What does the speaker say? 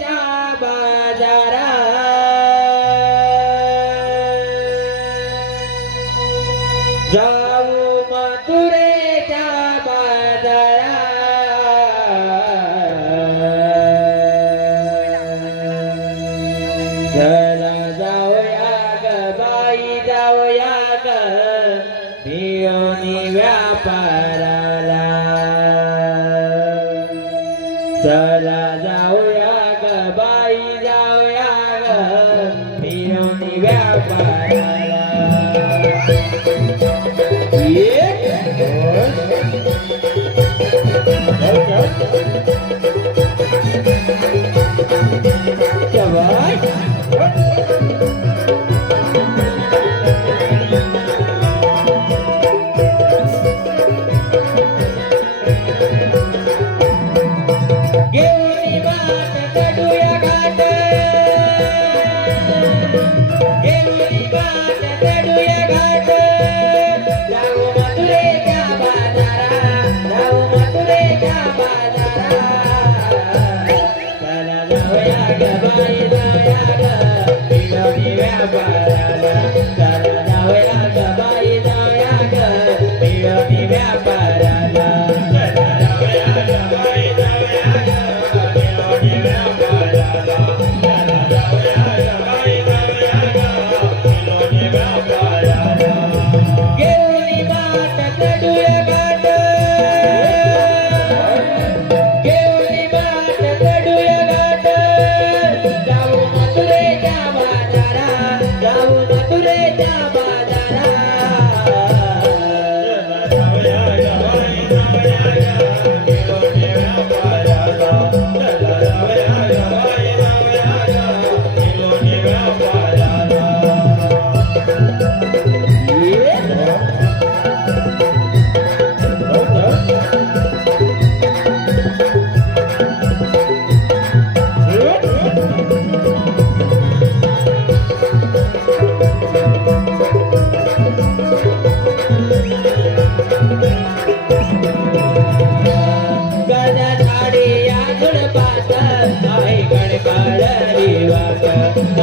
जा बाजारा जन्म मदुरे जा बाजारा जळसा हो या ग बाई जाव या ग देवनी bye. Yeah.